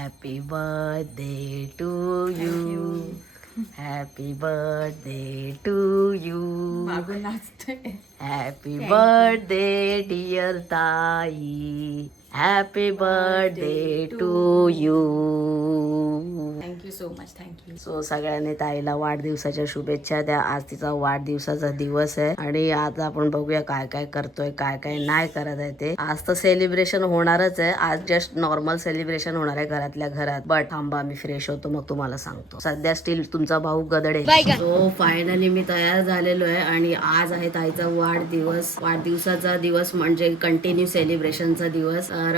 Happy birthday to you. Happy birthday to you. मागून नाचतोय. Happy birthday dear ताई. Happy birthday to you. Thank you so much. Thank you. So सगळ्यांनी ताईला वाढदिवसाच्या शुभेच्छा द्या. आज तिचा वाढदिवसाचा दिवस आहे आणि आज आपण बघूया काय काय करतोय, काय काय नाही करत आहे ते. आज तर सेलिब्रेशन होणारच आहे. आज जस्ट नॉर्मल सेलिब्रेशन होणार आहे घरातल्या घरात. बट थांबा, मी फ्रेश होतो मग तुम्हाला सांगतो. सध्या स्टील तुमचा भाऊ गदडे. सो फायनली मी तयार झालेलो आहे आणि आज आहे ताईचा वाढदिवस. वाढदिवसाचा दिवस म्हणजे कंटिन्यू सेलिब्रेशनचा दिवस. तर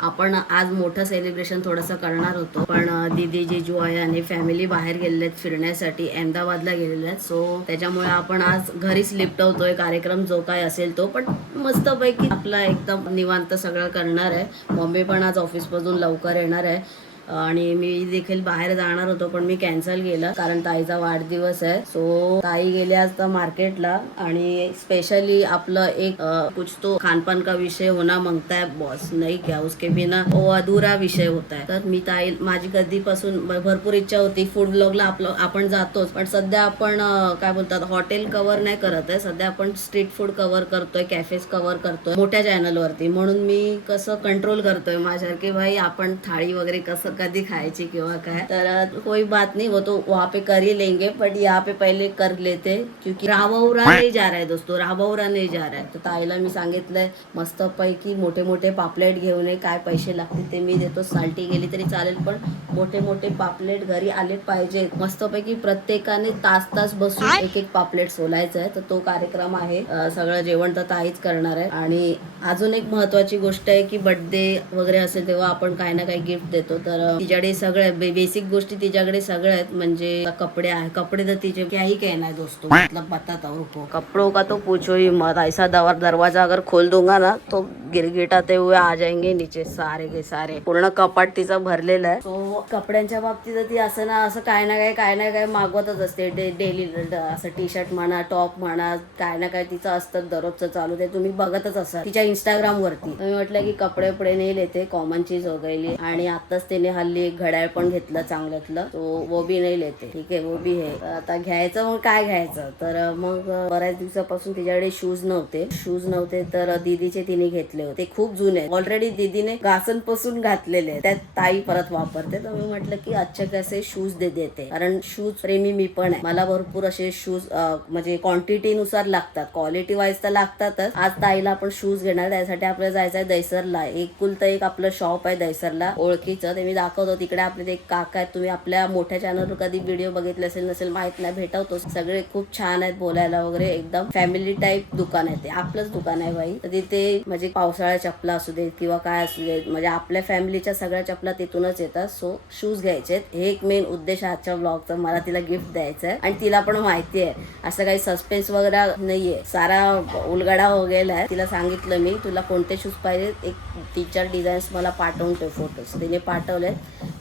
आपण आज मोठं सेलिब्रेशन थोडंसं करणार होतो, पण दीदी जिजू आहे आणि फॅमिली बाहेर गेलेले आहेत फिरण्यासाठी, अहमदाबादला गेलेले आहेत. सो त्याच्यामुळे आपण आज घरीच लिपटवतोय कार्यक्रम जो काय असेल तो, पण मस्तपैकी आपला एकदम निवांत सगळं करणार आहे. मम्मी पण आज ऑफिसमधून लवकर येणार आहे आणि मी देखील बाहेर जाणार होतो पण मी कॅन्सल केलं कारण ताईचा वाढदिवस आहे. सो ताई गेले आज तर मार्केटला आणि स्पेशली आपलं एक कुछ तो खानपान का विषय होना मांगता है बॉस, नहीं क्या उसके बिना वो अधूरा विषय होता है. तर मी ताई, माझी कधीपासून भरपूर इच्छा होती फूड ब्लॉगला आपण जातोच, पण सध्या आपण काय बोलतात हॉटेल कव्हर नाही करत आहे. सध्या आपण स्ट्रीट फूड कव्हर करतोय, कॅफेज कव्हर करतोय मोठ्या चॅनलवरती. म्हणून मी कसं कंट्रोल करतोय माझ्यावर की भाई आपण थाळी वगैरे कसं कधी खायची किंवा काय. तर कोई बात नहीं, वो तो वहाँ पे कर ही लेंगे, बट यहाँ पे पहले कर लेते क्योंकि राबौरा नहीं जा रहा है दोस्तों, राबौरा नहीं जा रहा है. तर ताईला मी सांगितलंय मस्त पैकी मोठे मोठे पापलेट घेऊन ये, काय पैसे लागतील ते मी देतो. साल्टी गेली तरी चालेल पण मोठे मोठे पापलेट घरी आले पाहिजे. मस्तपैकी प्रत्येकाने तास तास बसून एक एक पापलेट सोलायचं आहे. तर तो कार्यक्रम आहे. सगळं जेवण तर ताईच करणार आहे. आणि अजून एक महत्वाची गोष्ट आहे की बर्थडे वगैरे असेल तेव्हा आपण काही ना काही गिफ्ट देतो. तर तिच्याकडे सगळ्या बेसिक गोष्टी तिच्याकडे सगळ्या आहेत. म्हणजे कपडे आहे, कपडे तर तिचे काही कहना है दोस्तों, मतलब बताता हूँ रुको. कपड़ों का तो पूछो ही मत. ऐसा दरवाजा अगर खोल दूंगा ना तो गिरगिटाते हुए आ जाएंगे नीचे सारे के सारे. पूर्ण कपाट तिचा भरलेला आहे. सो कपड्यांच्या बाबतीत ती असं ना असं काय ना काय मागवतच असते. डेली असं टी शर्ट म्हणा, टॉप म्हणा, काय ना काय तिचं असतं दररोजचं चालू. ते तुम्ही बघतच असाल तिच्या इंस्टाग्राम वरती. मी म्हटलं की कपडे पडे नाही लेते, कॉमन चीज हो गई. आणि आताच त्याने हल्ली एक घड्याळ पण घेतलं चांगल्यातलं, तो वो भी नाही लेते. ठीक आहे, वो भी आहे. आता घ्यायचं मग काय घ्यायचं. तर मग बऱ्याच दिवसापासून तिच्याकडे शूज नव्हते तर दीदीचे तिने घेतले होते. खूप जुने ऑलरेडी दीदीने घासून घातलेले, त्यात ताई परत वापरते. तर मी म्हटलं की अच्छा कसे शूज देते, कारण शूज प्रेमी मी पण आहे. मला भरपूर असे शूज म्हणजे क्वांटिटी नुसार लागतात, क्वालिटी वाईज तर लागतातच. आज ताईला आपण शूज घेणार, त्यासाठी आपल्याला जायचं आहे दहिसरला. एकुलतं एक आपलं शॉप आहे दहिसरला ओळखीचं, ते मी दाखवतो. तिकडे आपले ते काका आहेत, तुम्ही आपल्या मोठ्या चॅनलवर कधी व्हिडिओ बघितले असेल नसेल माहित नाही, भेटवतो. सगळे खूप छान आहेत बोलायला वगैरे, एकदम फॅमिली टाईप दुकान आहे. ते आपलंच दुकान आहे बाई. तर तिथे म्हणजे पावसाळ्या चपला असू देत किंवा काय असू देत, म्हणजे आपल्या फॅमिलीच्या सगळ्या चपला तिथूनच येतात. सो शूज घ्यायचे हे एक मेन उद्देश आजच्या ब्लॉगचा. मला तिला गिफ्ट द्यायचं आहे आणि तिला पण माहिती आहे असं काही सस्पेन्स वगैरे नाहीये, सारा उलगडा हो गेला आहे. तिला सांगितलं मी तुला कोणते शूज पाहिजे, एक 3-4 डिझाईन्स मला पाठवून ठेव फोटोज. तिने पाठवले.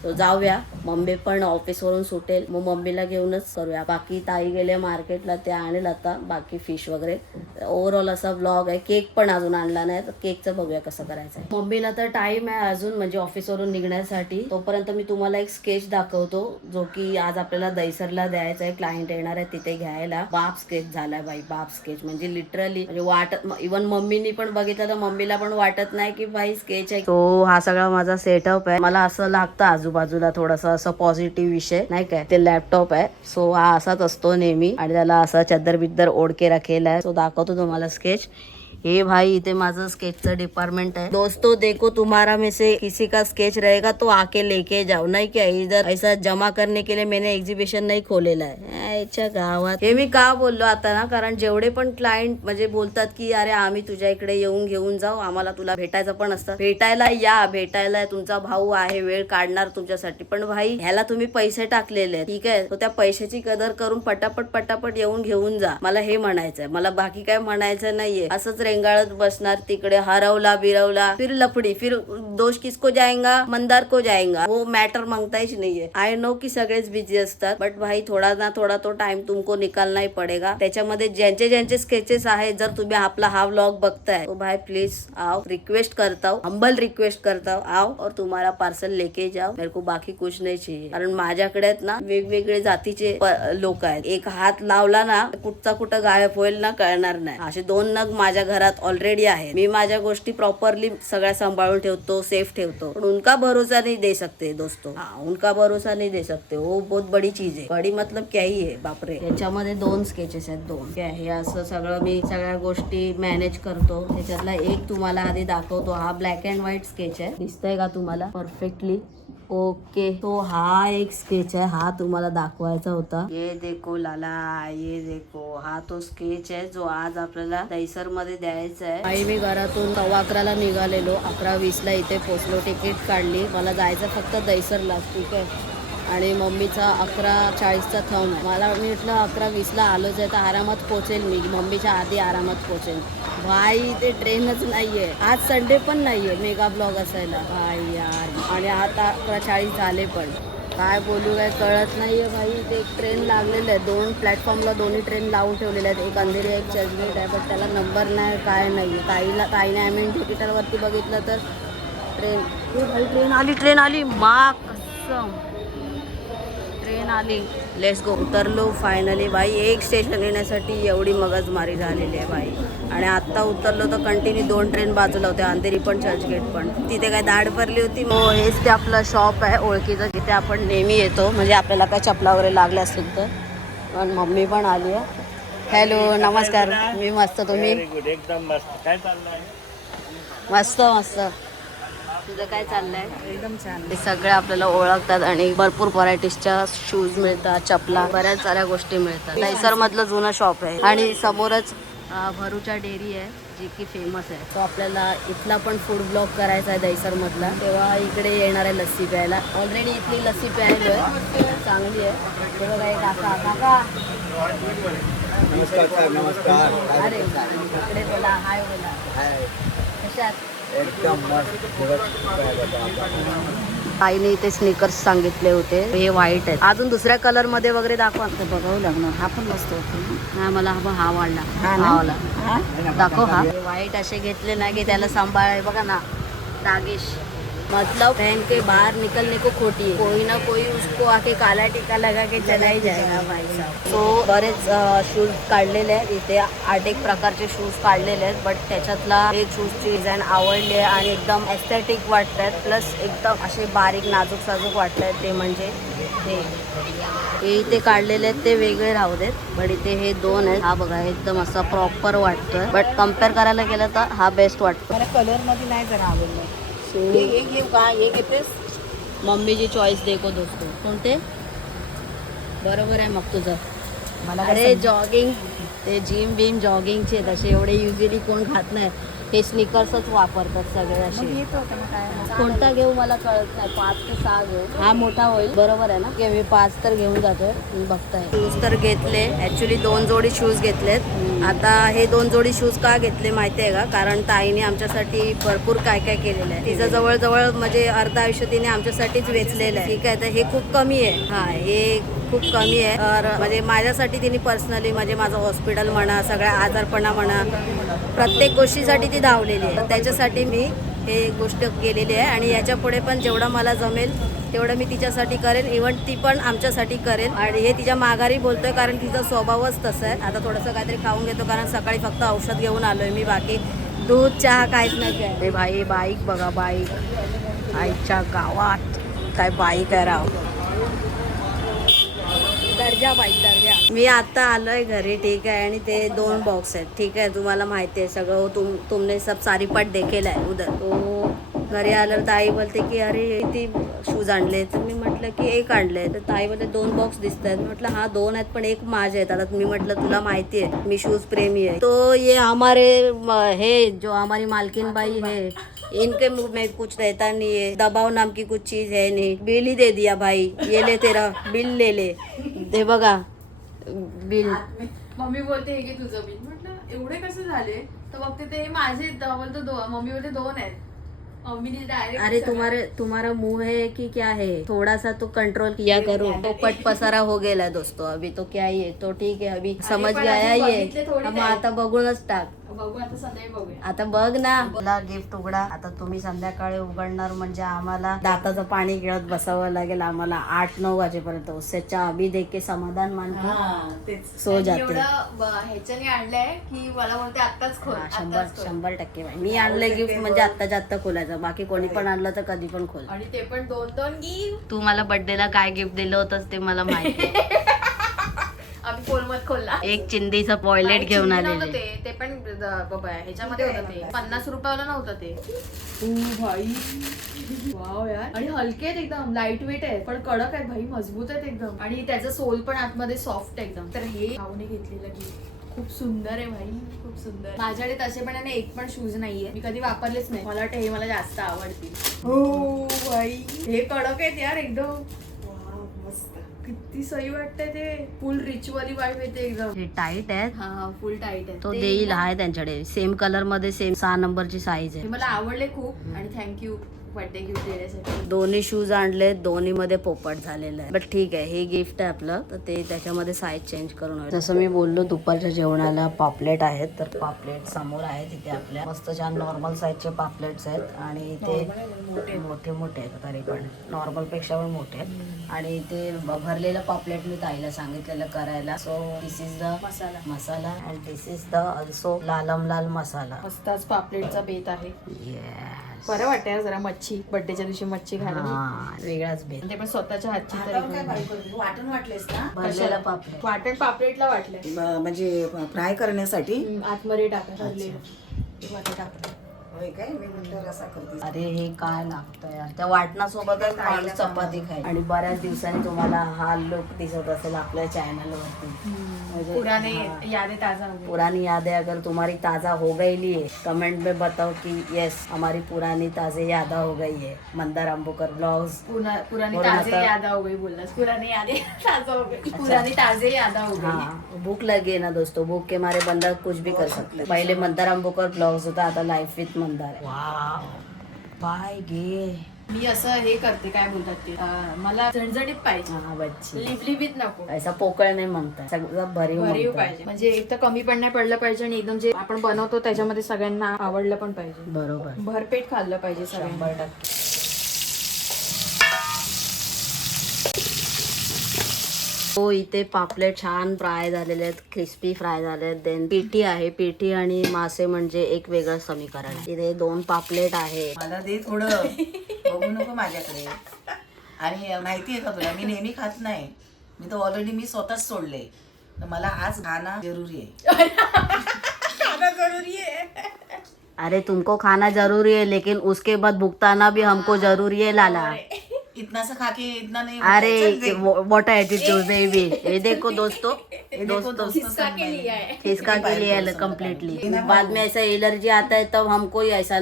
तो जाऊया, मम्मी पण ऑफिसवरून सुटेल, मग मम्मीला घेऊनच करूया. बाकी ताई गेले मार्केटला, ते आणेल आता बाकी फिश वगैरे. ओव्हरऑल असा ब्लॉग आहे. केक पण अजून आणला नाही, तर केकचं बघूया कसं करायचं आहे. मम्मीला तर टाइम आहे अजून म्हणजे ऑफिसवरून निघण्यासाठी. तोपर्यंत मी तुम्हाला एक स्केच दाखवतो जो की आज आपल्याला दहिसरला द्यायचा आहे. क्लायंट येणार आहे तिथे घ्यायला. बाप स्केच झालाय बाई, बाप स्केच म्हणजे लिटरली म्हणजे वाटत, इव्हन मम्मीनी पण बघितलं तर मम्मीला पण वाटत नाही की बाई स्केच आहे. तो हा सगळा माझा सेटअप आहे. मला असं लागतं आजूबाजूला थोडासा असं पॉझिटिव्ह विषय नाही काय. ते लॅपटॉप आहे. सो हा असाच असतो नेहमी आणि त्याला असा चद्दर बिद्दर ओढके रखेला आहे. सो दाखवतो तुम्हाला स्केच. हे भाई इथे माझं स्केचचं डिपार्टमेंट आहे. दोस्तों देखो, तुम्हारा में से किसी का स्केच रहेगा तो आके लेके जाओ, नहीं क्या इधर ऐसा जमा करने के लिए मैंने एग्जीबिशन नाही खोलेला आहे याच्या गावात. हे मी का बोललो आता ना, कारण जेवढे पण क्लायंट म्हणजे बोलतात की अरे आम्ही तुझ्या इकडे येऊन घेऊन जाऊ, आम्हाला तुला भेटायचं पण असतं. भेटायला तुमचा भाऊ आहे, वेळ काढणार तुमच्यासाठी. पण भाई ह्याला तुम्ही पैसे टाकलेले ठीक आहे, तो त्या पैशाची कदर करून पटापट येऊन घेऊन जा. मला हे म्हणायचंय, मला बाकी काय म्हणायचं नाहीये. असंच रेंगाळत बसणार तिकडे, हरवला बिरवला, फिर लफडी, फिर दोष किसको जाएगा, मंदार को जाएगा. वो मॅटर मागतायच नाहीये. आय नो की सगळेच बिझी असतात, बट भाई थोडा तो टाइम तुमको निकालना ही पडेगा. त्याच्यामध्ये ज्यांचे ज्यांचे स्केचेस आहे, जर तुम्ही आपला हा व्लॉग बघताय तो भाई प्लीज आओ, रिक्वेस्ट करता हूँ, हंबल रिक्वेस्ट करता हूँ, आओ और तुम्हारा पार्सल लेके जाओ. मेरे को बाकी कुछ नाही चाहिए. कारण माझ्याकडे ना वेगवेगळे जातीचे लोक आहेत. एक हात लावला ना कुठचा कुठं गायब होईल ना कळणार नाही. असे 2 नग माझ्या घरात ऑलरेडी आहेत. मी माझ्या गोष्टी प्रॉपरली सगळ्या सांभाळून ठेवतो, सेफ ठेवतो. पण उनका भरोसा नहीं दे सकते दोस्तों. उनका भरोसा नहीं दे सकते. वो बहुत बड़ी चीज है. बड़ी मतलब क्या ही है बापरे. याच्यामध्ये 2 स्केचेस आहेत, 2 काय हे असं सगळं मी सगळ्या गोष्टी मॅनेज करतो. त्याच्यातला एक तुम्हाला आधी दाखवतो. हा ब्लॅक अँड व्हाईट स्केच आहे, दिसतंय का तुम्हाला परफेक्टली. ओके, तो हा एक स्केच आहे, हा तुम्हाला दाखवायचा होता. ये देखो लाला, ये देखो, हा तो स्केच आहे जो आज आपल्याला दहीसर मध्ये द्यायचा आहे. आई मी घरातून 11:15 निघालेलो, 11:20 इथे पोचलो. तिकीट काढली, मला जायचं फक्त दहीसरला, ठीक आहे. आणि मम्मीचा 11:40चा थर्म आहे. मला मी म्हटलं 11:20 आलोच आहे तर आरामात पोचेल, मी मम्मीच्या आधी आरामात पोचेल. भाई ते ट्रेनच नाहीये. आज संडे पण नाहीये मेगा ब्लॉग असायला. भाई यार, आणि आता 11:40 झाले पण काय बोलू काय कळत नाहीये भाई. ते एक ट्रेन लागलेलं आहे, 2 प्लॅटफॉर्मला दोन्ही ट्रेन लावून ठेवलेल्या आहेत. एक अंधेरी एक चर्चगेट आहे, पण त्याला नंबर नाही काय नाही. ताईने आम्ही तिकीटरवरती बघितलं तर ट्रेन आली मा कसम, ट्रेन आली. Let's go. उतरलो फायनली. बाई एक स्टेशन येण्यासाठी एवढी मगजमारी झालेली आहे बाई. आणि आत्ता उतरलो तर कंटिन्यू 2 ट्रेन बाजूला होत्या, अंधेरी पण चर्चगेट पण. तिथे काय दाढ भरली होती. हो, हेच ते आपलं शॉप आहे ओळखीचं, जिथे आपण नेहमी येतो. म्हणजे आपल्याला काय चपला वगैरे लागले असतील तर. पण मम्मी पण आली आहे. हॅलो, नमस्कार. मी मस्त, तुम्ही? एकदम मस्त. काय चाललंय? मस्त मस्त. तुझं काय चाललंय? एकदम छान. ते सगळे आपल्याला ओळखतात आणि भरपूर व्हरायटीजच्या शूज मिळतात, चपला, बऱ्याच साऱ्या गोष्टी मिळतात. दहीसर मधलं जुनं शॉप आहे. आणि समोरच भरूचा डेअरी आहे जी की फेमस आहे. तो आपल्याला इथला पण फूड ब्लॉग करायचा आहे दहीसर मधला, तेव्हा इकडे येणार आहे लस्सी प्यायला. ऑलरेडी इथली लस्सी प्यायलोय, चांगली आहे. तेव्हा काय काका नमस्कार नमस्कार. अरे इकडे बोला, हाय बोला. कशात? एकदम मस्त. आईने इथे स्निकर्स सांगितले होते, हे व्हाईट आहेत. अजून दुसऱ्या कलर मध्ये वगैरे दाखवा. बघावं लागणार. हा पण मस्त होतो. हा मला हा वाढला, हा वाला दाखव. हा व्हाईट असे घेतले ना की त्याला सांभाळ. बघा ना दागेश, मतलब पहन के बाहर निकलने को खोटी है, कोई ना कोई उसको आके काला टीका लगा के चला ही जाएगा भाई साहब. तो बरेच शूज काढलेले आहेत इथे, 8 प्रकारचे शूज काढलेले आहेत. बट त्याच्यातला एक शूजची डिझाईन आवडली आहे आणि एकदम एस्थेटिक वाटतात. प्लस एकदम असे बारीक नाजूक साजूक वाटतात. ते म्हणजे हे इथे काढलेले आहेत ते वेगळे राहू देत. बट इथे हे 2 आहेत. हा बघा एकदम असा प्रॉपर वाटतोय. बट कम्पेअर करायला गेलं तर हा बेस्ट वाटतो. मला कलर मध्ये नाही जरा आवडलं. हे घेऊ का, हे घेतेस? मम्मीची चॉईस देखो दोस्तो. कोणते बरोबर आहे मग तुझं? मला अरे जॉगिंग, ते जिम बिम जॉगिंगचे तसे एवढे युजली कोण खात नाही. हे स्निकर्सच वापरतात सगळे असे. येत होतं मग काय. कोणता घेऊ मला कळत नाही. 5 ते 6 घेऊ, हा मोठा होईल. बरोबर आहे ना? की मी 5 तर घेऊन जातोय. तुम्ही बघताय. शूज तर घेतले, ऍक्च्युली 2 जोडी शूज घेतलेत. आता हे 2 जोडी शूज का घेतले माहिती आहे का? कारण ताईने आमच्यासाठी भरपूर काय काय केलेलं आहे. तिचं जवळजवळ म्हणजे अर्ध आयुष्य तिने आमच्यासाठीच वेचलेलं आहे, ठीक आहे. तर हे खूप कमी आहे. हा, हे खूप कमी आहे. तर म्हणजे माझ्यासाठी तिने पर्सनली, म्हणजे माझं हॉस्पिटल म्हणा, सगळ्या आजारपणा म्हणा, प्रत्येक गोष्टीसाठी ती धावलेली आहे. त्याच्यासाठी मी हे गोष्ट केलेली आहे. आणि याच्या पुढे पण जेवढं मला जमेल तेवढं मी तिच्यासाठी करेन. इव्हन ती पण आमच्यासाठी करेल. आणि हे तिच्या माघारी बोलतोय कारण तिचा स्वभावच तसा आहे. आता थोडंसं काहीतरी खाऊन घेतो कारण सकाळी फक्त औषध घेऊन आलोय मी. बाकी दूध चहा काहीच नाही काय. हे भाई बाईक बघा, बाईक आईच्या गावात काय बाईक आहे राव. दर्जा बाईक दर्जा. मी आता आलोय घरी, ठीक आहे. आणि ते 2 बॉक्स आहेत, ठीक आहे. तुम्हाला माहिती आहे सगळं. तुमने सब सारी पट देखेल आहे उधर. तो घरी आल्यावर ताई बोलते की अरे किती शूज आणले. तर मी म्हटलं की 1 आणले. तर ताई बोलते 2 बॉक्स दिसत आहेत. म्हटलं हा 2 आहेत पण 1 माझे आहेत. आता मी म्हटलं तुला माहिती आहे मी शूज प्रेमी आहे. तो ये हमारे हे जो हमारी मालकिन बाई है, इनके मुंह में कुछ रहता नहीं है, दबाव नाम की कुछ चीज है नहीं. बिल ही दे दिया भाई, ये ले तेरा बिल ले ले. ते बघा बिल. मम्मी बोलते हे की तुझं बिल. म्हटलं एवढे कसे झाले? तर बघते ते माझे बोलतो 2. मम्मी बोलते 2 आहेत. मम्मीने डायरेक्ट अरे तुम्हारा मुंह है कि क्या है, थोड़ा सा तो कंट्रोल किया करो. तो पट पसारा हो गेला दोस्तों. अभी तो क्या ही है, तो ठीक आहे. अभी समज पण गया अजून ये. बघितले थोडी मग आता बघूनच टाक. बघू आता संध्याकाळी बघूया. आता बघ ना, मला गिफ्ट उघडा. आता तुम्ही संध्याकाळी उघडणार म्हणजे आम्हाला दाताचं पाणी गिळत बसावं लागेल आम्हाला 8-9 वाजेपर्यंत. उसच्या अभी देख के समाधान मानतो सो जाते. एवढं ह्याच्याने आणलंय की मला बोलते आत्ताच खोल. 100% बाई. मी आणलंय गिफ्ट म्हणजे आत्ताच्या आत्ता खोलायचं. बाकी कोणी पण आणलं तर कधी पण खोल. आणि ते पण 2-2 गिफ्ट. तू मला बर्थडेला काय गिफ्ट दिलं होतंस ते मला माहिती आहे. आम्ही कोलमत खोलला. एक चिंदीचं पॉयलेट घेऊन नव्हतं आलेले. ते पण बाबा ह्याच्यामध्ये होतं ते 50 रुपयाला नव्हतं ते. भाई वाव यार. आणि हलके आहेत एकदम, लाईट वेट आहेत पण कडक आहेत भाई, मजबूत आहेत एकदम. आणि त्याचं सोल पण आतमध्ये सॉफ्ट एकदम. तर हे भाऊने घेतलेलं गिफ्ट खूप सुंदर आहे भाई, खूप सुंदर. माझ्याकडे तसे पण आहे ना, एक पण शूज नाहीये, मी कधी वापरलेच नाही. मला वाटतं हे मला जास्त आवडतील. हो भाई हे कडक आहेत यार एकदम. मस्त, किती सही वाटतंय ते. फुल रिचुअली वाईफ येते एकदम. हे टाईट आहेत. हा फुल टाईट आहे. तो ते देईल ना- आहे त्यांच्याकडे सेम कलर मध्ये, सेम 6 नंबरची साईज हे आहे. मला आवडले खूप आणि थँक्यू बर्थडे गिफ्ट देण्यासाठी. दोन्ही शूज आणले, दोन्ही मध्ये पोपट झालेलं आहे. बट ठीक आहे, हे गिफ्ट आहे आपलं, तर ते त्याच्यामध्ये साईज चेंज करून होईल. जसं मी बोललो दुपारच्या जेवणाला पापलेट आहेत, तर पापलेट समोर आहेत तिथे आपल्या. मस्त छान नॉर्मल साईजचे पापलेट्स आहेत आणि ते मोठे मोठे आहेत तरी पण नॉर्मल पेक्षा पण मोठे आहेत. आणि ते भरलेलं पापलेट मी ताईला सांगितलेलं करायला. So this is the masala masala and this is the also लालम लाल मसाला. मस्तच पापलेटचा बेत आहे. Yes. बरं वाटतं यार जरा मच्छी, बर्थडेच्या दिवशी मच्छी खायला. हा, वेगळाच बेत. ते पण स्वतःच्या हातची तरी. वाटण वाटलेस ना भरलेलं पापलेट. वाटण पापलेटला वाटलंय. म्हणजे फ्राय करण्यासाठी. आतमध्ये टाका टाकलं. होय काय, मी म्हटलं रसा करते. अरे हे काय लागतं यार, त्या वाटणासोबतच माणूस चपाती खाय. आणि बऱ्याच दिवसांनी तुम्हाला हा लुक दिसत असेल आपल्या चॅनल वरती. म्हणजे पुराने हाँ, यादें ताजा हो गई. पुरानी यादें अगर तुम्हारी ताज़ा हो गई है, कमेंट में बताओ कि यस हमारी पुरानी ताज़े यादें हो गई है. मंदार अंबुकर ब्लॉग्स. पुरानी और ताजे मतलब- यादा हो गई बोलना. पुरानी यादें ताजा हो गई. पुरानी ताजे यादा हो गई. हाँ, भूख लगी है ना दोस्तों, भूख के मारे बंदा कुछ भी कर सकता है. पहिले मंदार अंबुकर ब्लॉग्स होता, आता लाईफ विथ मंदार आहे. वाव बाय गे. मी असं हे करते, काय बोलतात ते, मला झणझणीत पाहिजे, हा बच्ची, लिपलिपीत नको. ऐसा पोकळ नाही म्हणताय, सगळं भरीव भरीव म्हणताय. पाहिजे, म्हणजे एक तर कमी पण नाही पडलं पाहिजे आणि एकदम जे आपण बनवतो त्याच्यामध्ये सगळ्यांना आवडलं पण पाहिजे. बरोबर, भरपेट खाल्लं पाहिजे सगळ्यांना. 100%. हो, इथे पापलेट छान फ्राय झालेले आहेत, क्रिस्पी फ्राय झाले आहेत. देन पिठी आहे, पिठी आणि मासे म्हणजे एक वेगळं समीकरण आहे. इथे 2 पापलेट आहे. मला दे थोडं, बघू नको माझ्याकडे. आणि माहिती आहे का तुला, मी नेहमी खात नाही. मी तर ऑलरेडी मी स्वतःच सोडले. तर मला आज खाना जरुरी आहे. खाना जरुरी आहे. अरे तुमको खाना जरूरी है, लेकिन उसके बाद भुगताना भी हमको जरूरी है लाला. इतना सा खा के इतना नहीं. अरे व्हाट एटीट्यूड बेबी. ये देखो दोस्तों, दोस्तों किसका के लिए है? किसका के लिए कम्प्लीटली. बाद में ऐसा एलर्जी आता है तब हमको ही ऐसा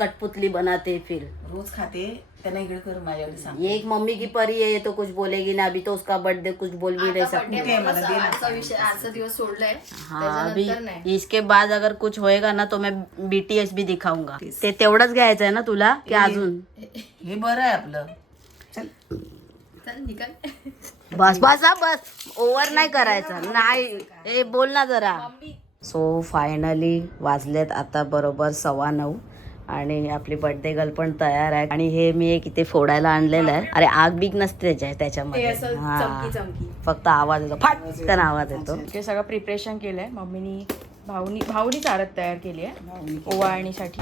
कठपुतली बनाते फिर. रोज खाते, त्यांना इकडे कर माझ्याकडे सांग. ये एक मम्मी की परी है, ये तो कुछ बोलेगी ना. अभी तो उसका बर्थडे कुछ बोल भी नहीं आता सकती. birthday मला दे ना. आजचा विषय, आजचा दिवस सोडलाय, हाँ, अभी त्याच्यानंतर नाही. इसके बाद अगर कुछ होएगा ना तो मैं BTS भी दिखाऊंगा. ते तेवढंच घ्यायचं आहे ना तुला की अजून. हे बरं आहे आपलं. चल चल निकल. बस बस हा बस, ओव्हर नाही करायचं. नाही ए बोल ना जरा. सो फायनली वाजलेत आता बरोबर 9:15 आणि आपली बर्थडे गर्ल पण तयार आहे. आणि हे मी एक इथे फोडायला आणलेलं आहे. अरे आग बीग नसते ते त्याच्यामध्ये. असं हा, चमकी चमकी. फक्त आवाज येतो, फाटकन आवाज येतो. हे सगळं प्रिपरेशन केलंय मम्मीनी. भाऊनी चारत तयार केली आहे ओवाळणीसाठी.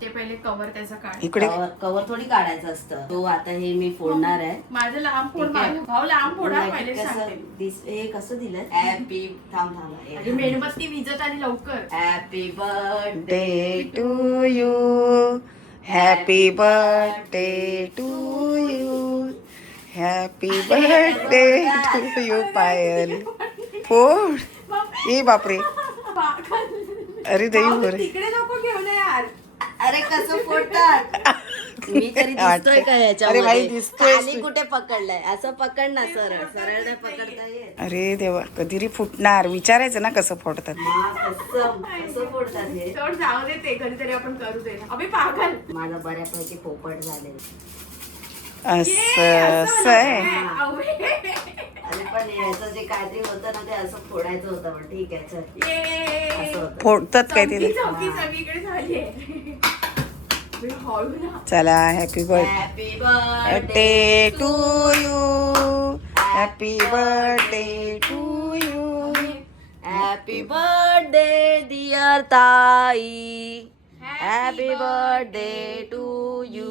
ते पहिले कव्हर त्याचा काढ. इकडे कवर थोडी काढायचं असतं. तो आता हे मी फोडणार आहे. माझं लांब फोड, ठीक आहे. भाऊ लांब फोडा पहिले कसं सांगते. हे कसं दिलं, हॅपी थांब आणि थांब, मेणबत्ती विजत आली लवकर. Happy birthday day to you, happy birthday to you, happy birthday to you. Payal फोड. ए बापरे, अरे दही बरे. तिकडे नको घेऊन यार. अरे कसं फोडतात. मी तरी दिसतोय का अरे याच्यामध्ये बाई, दिसतोयस खाली कुठे पकडलाय असं पकड ना सरळ सरळ नाही पकडता येत अरे देवा कधी रे फुटणार विचारायचं ना कसं फोडतात कसं फोडतात हे तर जाऊ दे ते कधीतरी आपण करू दे अभि पागल माझं बऱ्यापैकी पोपट झाले असं आहे अरे पण याचं जे काहीतरी होतं ना ते असं फोडायचं होतं पण ठीक आहे चल असं होतं फोडतात काय ते चौकी सगळीकडे झाली हळू ना चला happy birthday happy birthday to you happy birthday to you happy birthday dear ताई happy birthday to you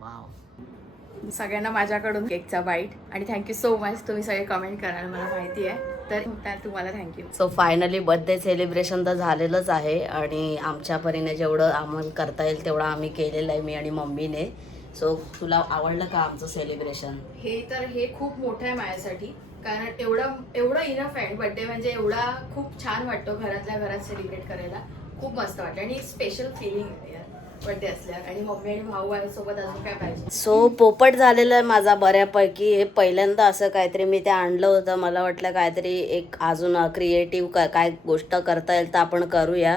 wow सगळ्यांना माझ्याकडून केकचा बाईट आणि थँक्यू सो मच तुम्ही सगळे कमेंट कराल मला माहिती आहे तर तुम्हाला thank you so finally birthday celebration तर झालेलंच आहे आणि आमच्या परीने जेवढं आम्हाला करता येईल तेवढं आम्ही केलेलं आहे मी आणि मम्मीने सो तुला आवडलं का आमचं सेलिब्रेशन हे खूप मोठं आहे माझ्यासाठी कारण एवढं इनफ आहे बर्थडे म्हणजे एवढा खूप छान वाटतो घरातल्या घरात सेलिब्रेट करायला खूप मस्त वाटतं आणि स्पेशल फिलिंग येते यार बर्थडे असल्यावर आणि मम्मी आणि भाऊ आहे सोबत अजून काय पाहिजे सो पोपट झालेला आहे माझा बऱ्यापैकी हे पहिल्यांदा असं काहीतरी मी ते आणलं होतं मला वाटलं काहीतरी एक अजून क्रिएटिव्ह काय गोष्ट करता येईल तर आपण करूया